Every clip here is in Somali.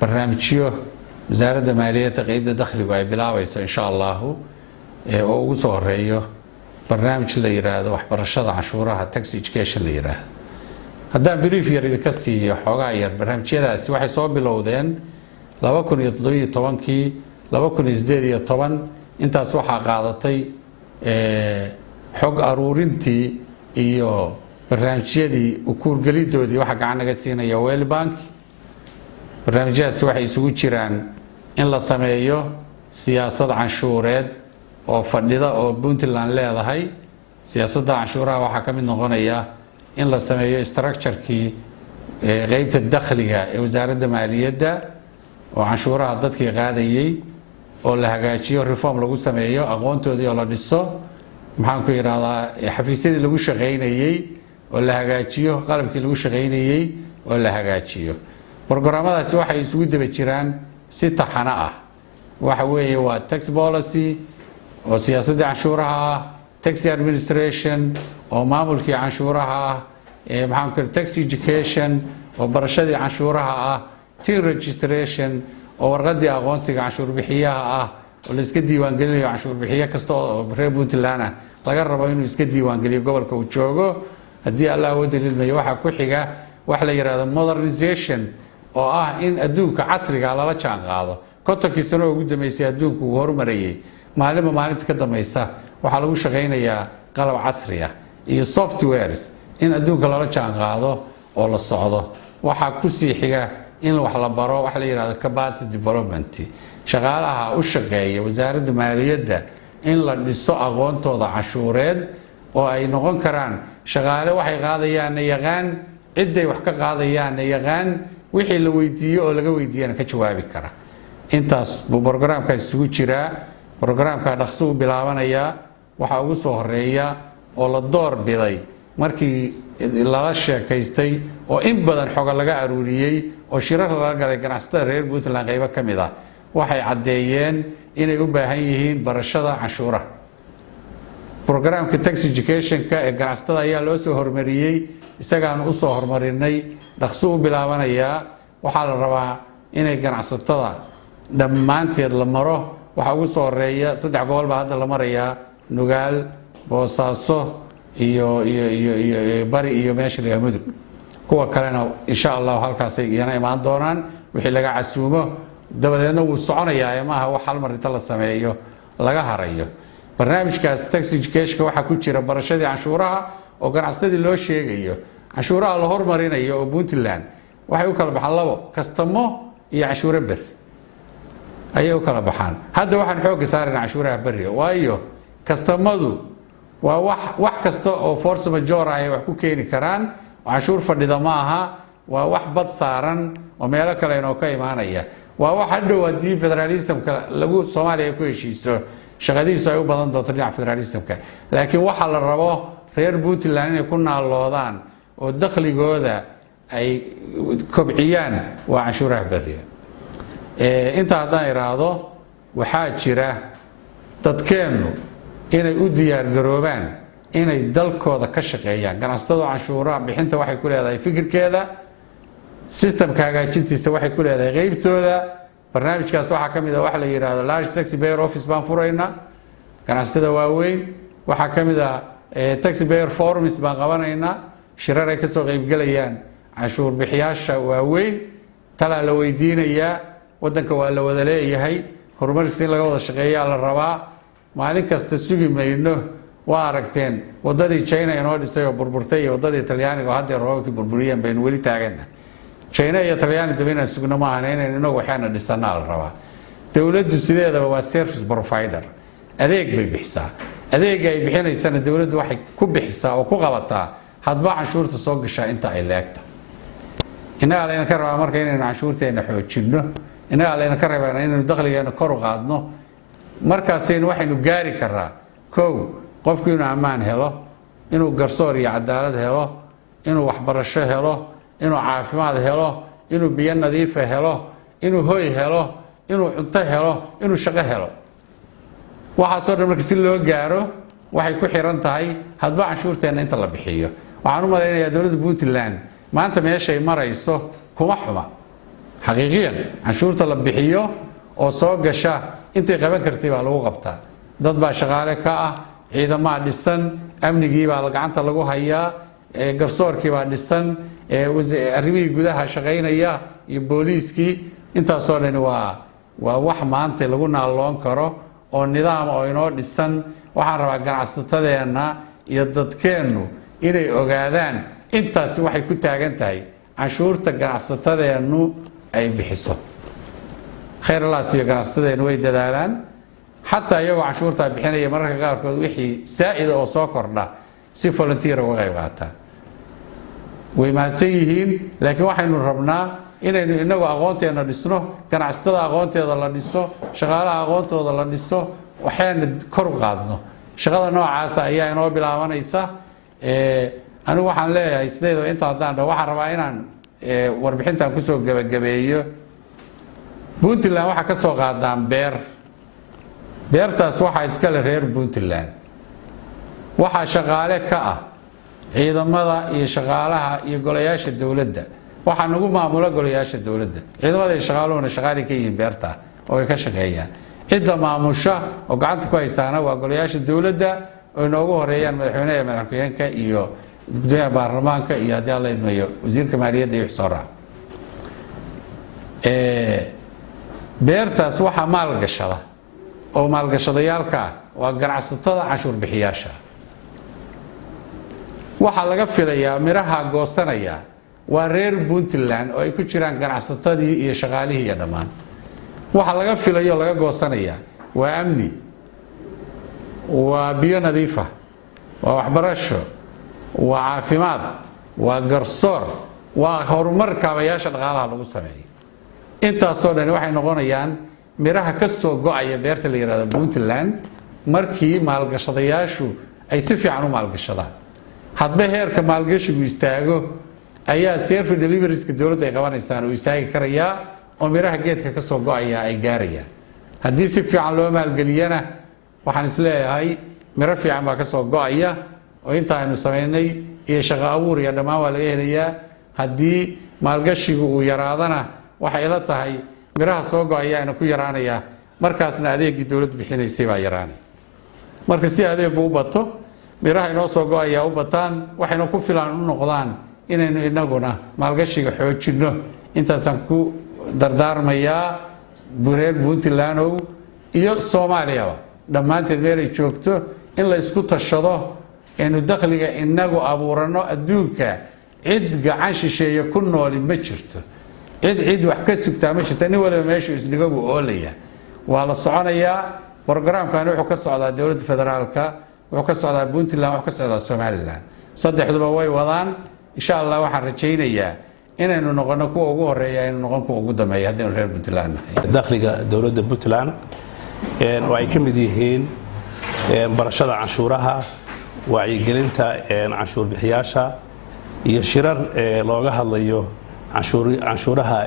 barnaamijyo wasaaradda maaliyadda qaybta dakhligu ay bilaabayso insha allahu oo ugu soo horeeyo barnaamij la yiraahdo waxbarashada canshuuraha tax education la yiraahdo. haddaan brief yar idinka siiyo xoogaa yar, barnaamijyadaasi waxay soo bilowdeen 2017kii 2018 intaas waxaa qaadatay xog aruurintii iyo barnaamijyadii ukuurgelidoodii waxaa gacan naga siinaya World Bank. barnaamijyadaasi waxay isugu jiraan in la sameeyo siyaasad canshuureed oo fadhida oo Puntland leedahay. siyaasadda canshuuraha waxaa ka mid noqonaya in la sameeyo structure-kii qaybta dakhliga ee wasaaradda maaliyadda oo canshuuraha dadkii qaadayay oo la hagaajiyo, reform lagu sameeyo, aqoontoodii oo la dhiso, maxaan ku yiraahdaa xafiisyadii lagu shaqeynayay oo la hagaajiyo, qalabkii lagu shaqeynayay oo la hagaajiyo. barnaamijyadaasi waxay isugu daba jiraan si taxana ah. waxa weeye waa tax policy oo siyaasadda canshuuraha ah, tax administration oo maamulkii canshuuraha ah, maxaan ku tax education oo barashadii canshuuraha ah, tin registration oo warqadii aqoonsiga canshuur bixiyaha ah oo la iska diiwaan gelinayo canshuur bixiye kasta oo reer Puntland ah laga rabo inuu iska diiwaan geliyo gobolka uu joogo. haddii Allah uu daliilmayo waxa ku xiga wax la yiraahdo modernization oo ah in adduunka casriga lala jaan qaado. kontonkii sano ugu dambeysay adduunku uu horumarayay, maalinta ka dambaysa waxaa lagu shaqeynayaa qalab casri ah iyo softwares in adduunka lala jaan qaado oo la socdo. waxaa ku sii xiga in wax la baro wax la yiraahdo capacity development. shaqaalaha u shaqeeya wasaaradda maaliyadda in la dhiso aqoontooda canshuureed oo ay noqon karaan shaqaale waxay qaadayaan yaqaan, ciday wax ka qaadayaan yaqaan, wixii la weydiiyo oo laga weydiiyana ka jawaabi kara. intaas buu barnaamijka isugu jiraa. barnaamijka dhaqso u bilaabanaya waxa ugu soo horeeya oo la door biday markii lala sheekaystay oo in badan xog laga aruuriyay oo shirar laga galay ganacsatada reer Puntland qaybo kamid ah. waxay cadeeyeen inay u baahan yihiin barashada canshuuraha. barnaamijka tax education-ka ee ganacsatada ayaa loo soo hormariyay, isagaan u soo hormarinay. dhaqso u bilaabanaya waxaa la rabaa inay ganacsatada dhammaanteed la maro. waxa ugu soo horeeya 3 gobol baa hadda la marayaa: Nugaal, Boosaaso iyo Bari iyo meesha la Mudug. kuwa kalena insha Allah halkaas ay imaan doonaan wixii laga casuumo. dabadeedna wuu soconayaa, maaha wax hal mar inta la sameeyo laga harayo. barnaamijkaas tax education waxa ku jira barashadii canshuuraha oo ganacsatada loo sheegayo. canshuuraha la hormarinayo oo Puntland waxay u kala baxaan labo: kastamo iyo canshuure bari ayay u kala baxaan. hadda waxaan xoog saarnaa canshuuraha bari, waayo kastamadu waa wax kasta oo force majeure ay wax ku keeni karaan. canshuur fadhida ma aha, waa wax bad saaran oo meelo kale inoo ka imaanaya. waa wax hadhow haddii federalismka lagu Soomaaliya ku heshiiso shaqadiisu ay u badan doonto dhinaca federalismka. laakiin waxa la rabo reer Puntland inay ku naaloodaan oo dakhligooda ay kobciyaan waa canshuuraha bariga. inta haddaan iraahdo waxaa jira dadkeenu inay u diyaar garoobaan inay dalkooda ka shaqeeyaan. ganacsatada canshuuraha bixinta waxay ku leedahay fikirkeeda, systemka hagaajintiisa waxay ku leedahay qaybtooda. barnaamijkaas waxaa ka mid ah wax la yiraahdo large taxpayer office baan furaynaa ganacsatada waaweyn. waxaa ka mid ah taxpayer forums baan qabanaynaa, shirar ay ka soo qaybgalayaan canshuur bixiyaasha waaweyn. talaa la weydiinayaa, wadanka waa la wada leeyahay, horumarkiisa in laga wada shaqeeyaa la rabaa. maalin kasta sugi mayno. waa aragteen wadadii China inoo dhisay oo burburtay iyo wadadii Talyaaniga oo hadda roobkii burburiyeen baynu weli taagana. China iyo Talyaani dabina sugna ma ahayn inagu waxaana dhisanaa la rabaa. dawladdu sideedaba waa service provider, adeeg bay bixisaa. adeeg ay bixinaysana dawladdu waxay ku bixisaa oo ku qabataa hadba canshuurta soo gashaa inta ay leegta. inaga leen ka rabaa marka inaynu canshuurteena xoojino, inaga leen ka rabaa inaynu dakhligeena kor u qaadno. markaasaynu waxaynu gaari karaa qofku inuu ammaan helo, inuu garsoor iyo cadaalad helo, inuu waxbarasho helo, inuu caafimaad helo, inuu biyo nadiif ah helo, inuu hoy helo, inuu cunto helo, inuu shaqo helo. waxa soo markii si loo gaaro waxay ku xiran tahay hadba canshuurteena inta la bixiyo. waxaan u maleynayaa dawladda Puntland maanta meesha ay marayso kuma xuma. xaqiiqiyan canshuurta la bixiyo oo soo gasha intay qaban kartay baa lagu qabtaa. dad baa shaqaale ka ah, ciidamaha dhisan, amnigii baa gacanta lagu hayaa, garsoorkii baa dhisan, arrimihii gudaha shaqaynaya iyo booliiskii. intaasoo dhan waa wax maanta lagu naaloon karo oo nidaam oo inoo dhisan. waxaan rabaa ganacsatadeenna iyo dadkeennu inay ogaadaan intaasi waxay ku taagan tahay canshuurta ganacsatadeennu ay bixiso. khayr allah siiyo, ganacsatadeennu way dadaalaan, xataa iyagoo canshuurtaa bixinaya mararka qaarkood wixii saa'ida oo soo kordha si volunteer uga qayb qaataan. way mahadsan yihiin, laakiin waxaynu rabnaa inaynu inagu aqoonteena dhisno, ganacsatada aqoonteeda la dhiso, shaqaalaha aqoontooda la dhiso, waxayna kor u qaadno. shaqada noocaasa ayaa inoo bilaabanaysa. anigu waxaan leeyahay sideedaba inta haddaan dha waxaan rabaa inaan warbixintan kusoo gebagabeeyo. puntland waxaa ka soo qaadaan beertaas waxaa iskale reer puntland. waxaa shaqaale ka ah ciidamada iyo shaqaalaha iyo golayaasha dowladda. waxaa nagu maamula golayaasha dowladda. ciidamada iyo shaqaaluhuna shaqaalay ka yihiin beerta oo ay ka shaqeeyaan. cidda maamusha oo gacanta ku haysaana waa golayaasha dowladda oo inoogu horeeyaan madaxweynaha iyo madaxweynaha iyo gudoomiyaha baarlamaanka iyo haddii alla idmayo wasiirka maaliyadda iyo wixii soo raaca. beertaas waxaa maalgashada oo maalgashadayaalka ah waa ganacsatada canshuur bixiyaasha. waxaa laga filayaa miraha goosanaya waa reer puntland oo ay ku jiraan ganacsatadii iyo shaqaalihii iyo dhammaan. waxa laga filayo laga goosanaya waa amni, waa biyo nadiifa, waa waxbarasho, waa caafimaad, waa garsoor, waa horumar kaabayaasha dhaqaalaha lagu sameeyo. intaasoo dhan waxay noqonayaan miraha ka soo go'aya beerta la yidhahdo puntland markii maalgashadayaashu ay si fiican u maalgashadaan. hadba heerka maalgashigu istaago ayaa service deliverieska dowladda ay qabanaysaan oo istaagi karayaa oo miraha geedka ka soo go'aya ay gaarayaan. haddii si fiican loo maalgeliyana waxaan isleeyahay miro fiican baa ka soo go'aya oo inta aynu samaynay iyo shaqo abuur iyo dhammaan waa laga helayaa. haddii maalgashigu uu yaraadana waxay ila tahay miraha soo go'aya ayna ku yaraanayaa, markaasna adeegii dowladdu bixinaysay baa yaraanay. marka si adeegu u bato, miraha inoo soo go'aya u bataan, waxayna ku filan u noqdaan inaynu inaguna maalgashiga xoojinno. intaasaan ku dardaarmayaa reer puntlandow iyo soomaaliyaba dhammaanteed meelay joogto in la isku tashado, aynu dakhliga inagu abuuranno. adduunka cid gacan shisheeye ku nooli ma jirto, cid wax ka sugtaa ma jirto. nin waliba meeshuu isdhigo buu oolaya. waa la soconayaa. brogramkani wuxuu ka socdaa dowladda federaalka, wuxuu ka socdaa puntland, wuxuu ka socdaa somalilan. saddexduba way wadaan. insha allah waxaan rajaynayaa inaynu noqono kuwa ugu horeeya, aynu noqon kuwa ugu dambeeya haddaynu reer puntland nahay. dakhliga dowladda puntland oo ay ka mid yihiin barashada canshuuraha, wacyigelinta canshuur bixiyaasha, iyo shirar looga hadlayo canshuuraha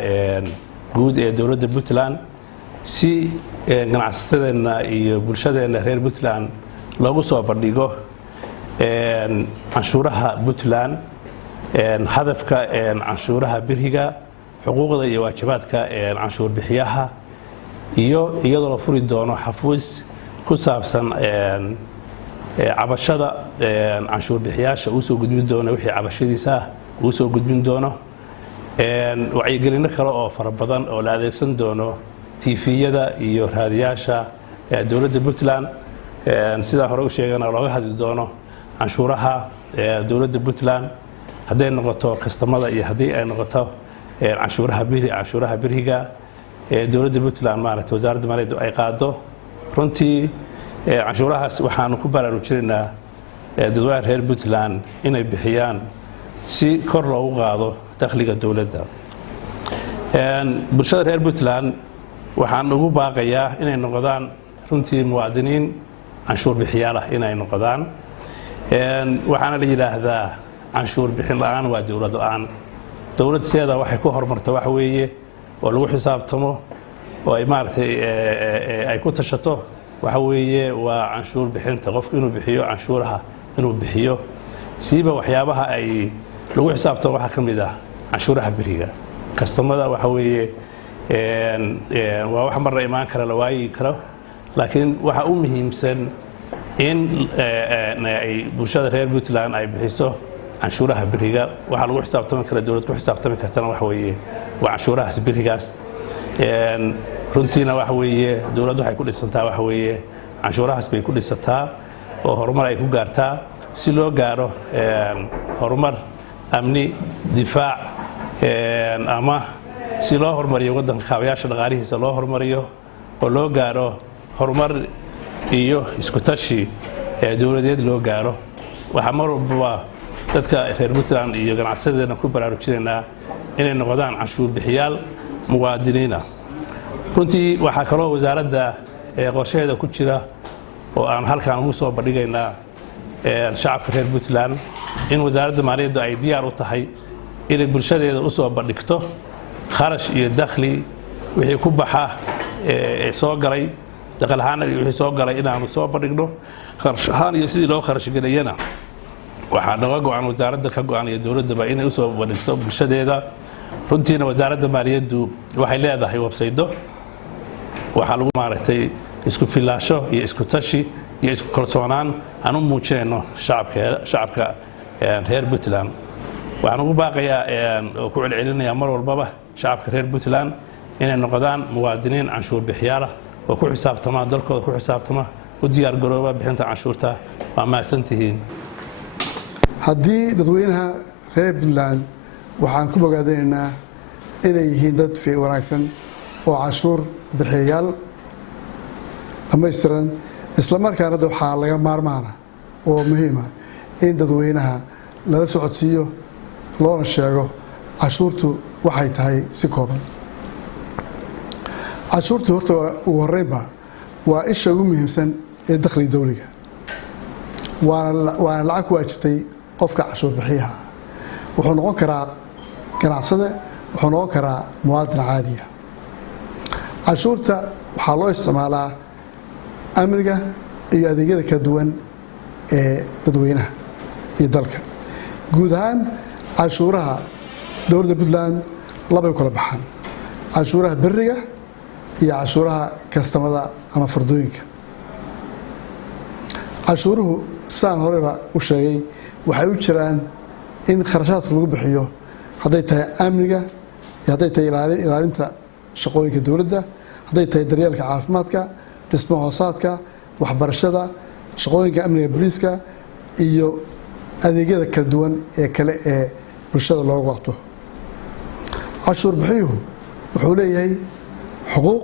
guud ee dowladda puntland si ganacsatadeenna iyo bulshadeenna reer puntland loogu soo bandhigo canshuuraha puntland, hadafka canshuuraha biriga, xuquuqda iyo waajibaadka canshuur bixiyaha, iyo iyadoo la furi doono xafiis ku saabsan cabashada canshuur bixiyaasha uu soo gudbin doono wixii cabashadiisa ah uu soo gudbin doono. wacyigelino kale oo fara badan oo la adeegsan doono tiifiyada iyo raadiyaasha dowladda puntland. sidaan hore u sheegana looga hadli doono canshuuraha dowladda puntland, hadday noqoto kastamada iyo haddii ay noqoto canshuuraha biriga dowladda puntland maaragtay wasaaradda maaliyadda ay qaado. runtii canshuurahaas waxaanu ku baraarujinaynaa dadweynaha reer puntland inay bixiyaan si kor loogu qaado dakhliga dowladda. bulshada reer puntland waxaan ugu baaqayaa inay noqdaan runtii muwaadiniin canshuur bixiyaal ah inay noqdaan. waxaana la yidhaahdaa canshuur bixin la'aan waa dowlad la'aan. dowlad sideeda waxay ku horumarta waxa weeye oo lagu xisaabtamo oo ay maaragtay ay ku tashato waxa weeye waa canshuur bixinta. qofku inuu bixiyo canshuuraha inuu bixiyo, siiba waxyaabaha ay lagu xisaabtamo waxaa ka mid ah canshuuraha biriga. kastamada waxa weeye waa wax marna imaan kara la waayi karo laakiin waxa u muhiimsan in ay bulshada reer Puntland ay bixiso canshuuraha biriga waxa lagu xisaabtami kara dawlad ku xisaabtami kartana waxa weeye waa canshuurahaas birigaas runtiina waxa weeye dawladdu waxay ku dhisantaa waxa weeye canshuurahaas bay ku dhisataa oo horumar ay ku gaartaa si loo gaaro horumar amni difaac ama si loo horumariyo waddanka kaabayaasha dhaqaalihiisa loo horumariyo oo loo gaaro horumar iyo isku tashi dawladeed loo gaaro waxa mar walba dadka reer Puntland iyo ganacsadeena ku baraarujinayna inay noqdaan canshuur bixiyaal muwaadiniina runtii waxa kale oo wasaaradda qorsheeda ku jira oo aan halkaan ugu soo bandhigaynaa shacabka reer Puntland in wasaaradda maaliyadda ay diyaar u tahay inay bulshadeeda u soo bandhigto kharash iyo dakhli wixii ku baxa soo galay dakhli ahaan wixii soo galay inaanu soo bandhigno kharash ahaan iyo sidii loo kharash galayna waxaa naga go'an wasaaradda ka go'an iyo dawladda inay u soo bandhigto bulshadeeda runtiina wasaaradda maaliyaddu waxay leedahay website waxa lagu maaragtay isku filaasho iyo isku tashi iyo isku kalsoonaan aan u muujinayno shacabka reer Puntland waxaan ugu baaqayaa oo ku celcelinayaa mar walbaba shacabka reer Puntland inay noqdaan muwaadiniin canshuur bixiyaal oo ku xisaabtama dalkooda ku xisaabtama u diyaar garooba bixinta canshuurta waa maasantihiin haddii dadweynaha reer Puntland waxaan ku bogaadinaynaa inay yihiin dad wanaagsan oo canshuur bixiyaal dhamaystiran isla markaana waxaa laga maarmaana oo muhiim ah in dadweynaha lala socodsiiyo loona sheego canshuurtu waxay tahay si kooban canshuurtu horta ugu horreynba waa isha ugu muhiimsan ee dakhliga dawliga waana lacag ku waajibtay qofka canshuur bixiyaha wuxuu noqon karaa ganacsade wuxuu noqon karaa muwaadin caadi ah canshuurta waxaa loo isticmaalaa amniga iyo adeegyada kala duwan ee dadweynaha iyo dalka guud ahaan canshuuraha dowladda Puntland labay kala baxaan canshuuraha bariga iyo canshuuraha kastamada ama fardooyinka canshuuruhu saan horeba u sheegay waxay u jiraan in kharashaadka lagu bixiyo hadday tahay amniga iyo hadday tahay ilaalinta shaqooyinka dawladda hadday tahay daryeelka caafimaadka dhismo hoosaadka waxbarashada shaqooyinka amniga booliiska iyo adeegyada kala duwan ee kale ee bulshada loogu qabto canshuur bixiyuhu wuxuu leeyahay xuquuq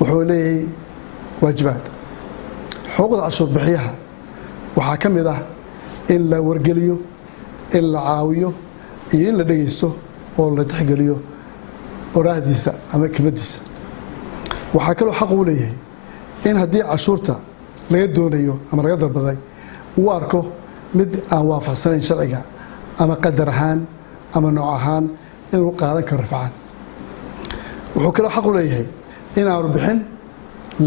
wuxuu leeyahay waajibaad xuquuqda canshuur bixiyaha waxaa ka mid ah in la wargeliyo in la caawiyo iyo in la dhegeysto oo la tixgeliyo oraahdiisa ama kelmadiisa waxaa kaloo xaq uu leeyahay in haddii canshuurta laga doonayo ama laga dalbaday uu arko mid aan waafaqsanayn sharciga ama qadar ahaan ama nooc ahaan inuu qaadan karo rafcaan wuxuu kaloo xaq u leeyahay inaanu bixin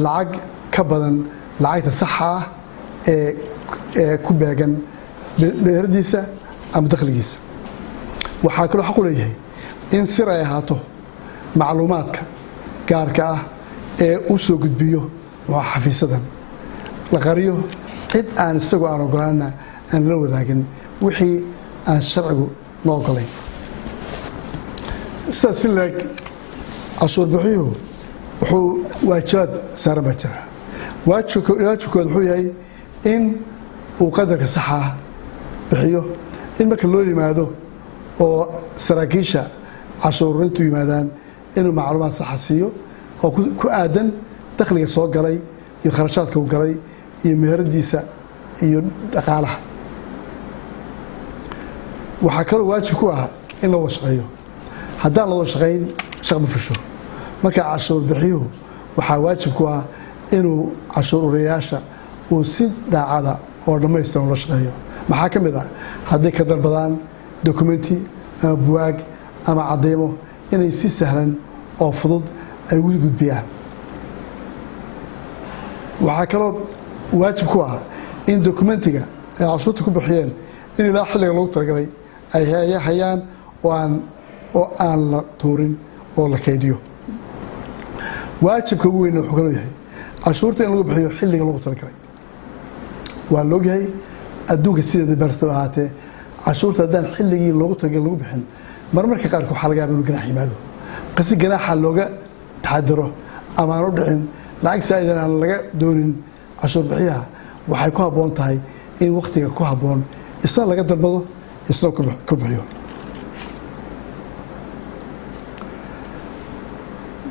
lacag ka badan lacagta saxa ah ee ku beegan meheradiisa ama dakhligiisa waxaa kaloo xaq u leeyahay in sir ay ahaato macluumaadka gaarka ah ee u soo gudbiyo xafiisadan la qariyo cid aan isagoo aan ogolaana aan la wadaagin wixii aan sharcigu la ogolayn sidaas si leeg canshuur bixiyuhu wuxuu waajibaad saaran baa jira waajibkooda wuxuu yahay in uu qadarka saxa bixiyo in marka loo yimaado oo saraakiisha canshuur ururintu yimaadaan inuu macluumaad saxa siiyo oo ku aadan dakhliga soo galay iyo kharashaadka uu galay iyo meheradiisa iyo dhaqaalaha waxaa kaloo waajib ku ah in la wada shaqeeyo haddaan la wada shaqayn shaq ma fusho marka canshuur bixiyuhu waxaa waajib ku ah inuu canshuur uriyayaasha uu si daacada oo dhammaystiran ula shaqeeyo maxaa ka mid ah hadday ka dalbadaan dokumenti ama buwaag ama cadeymo inay si sahlan oo fudud ay ugu gudbiyaan waxaa kaloo waajib ku ah in dokumentiga ay canshuurta ku bixiyeen in ilaa xilliga loogu talagalay ay hayaan oo aan la tuurin oo la kaydiyo waajibka ugu weyn wuxuu ka mid yahay cashuurta in lagu bixiyo xilliga loogu talagalay waa la ogyahay adduunka sideeda beersaba ahaatee cashuurta haddaan xilligii loogu talagalay lagu bixin marmarka qaarkood waxaa laga yaabaa inuu ganaax yimaado qasi ganaaxa looga taxadiro ama aan u dhicin lacag saa'idan aan laga doonin cashuur bixiyaha waxay ku habboon tahay in wakhtiga ku habboon isna laga dalbado isna ku bixiyo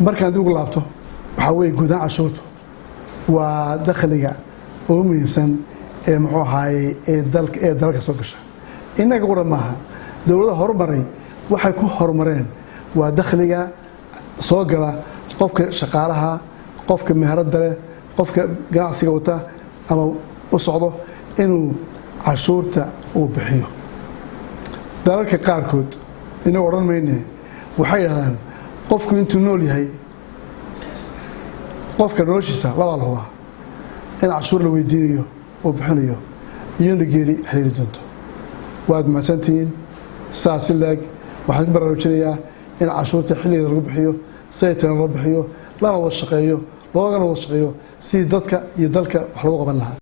markaan dib ugu laabto waxaa weeye guud ahaan cashuurtu waa dakhliga ugu muhiimsan ee muxuu ahaaye ee dalka soo gasha innaga qura maaha dowladaha horumaray waxay ku horumareen waa dakhliga soo gala qofka shaqaalaha qofka meherada leh qofka ganacsiga wata ama u socdo inuu cashuurta uu bixiyo dalalka qaarkood inuu odhan mayne waxay yidhahdaan qofku intuu nool yahay qofka noloshiisa labaa la hubaa in cashuur la weydiinayo oo bixinayo iyo in la geeri xiriiri doonto waad mahadsantihiin saasi laeg waxaan ku baraarujinayaa in cashuurta xilligeeda lagu bixiyo saytana loo bixiyo lana wada shaqeeyo loogana wada shaqeeyo sidii dadka iyo dalka wax lagu qaban lahaa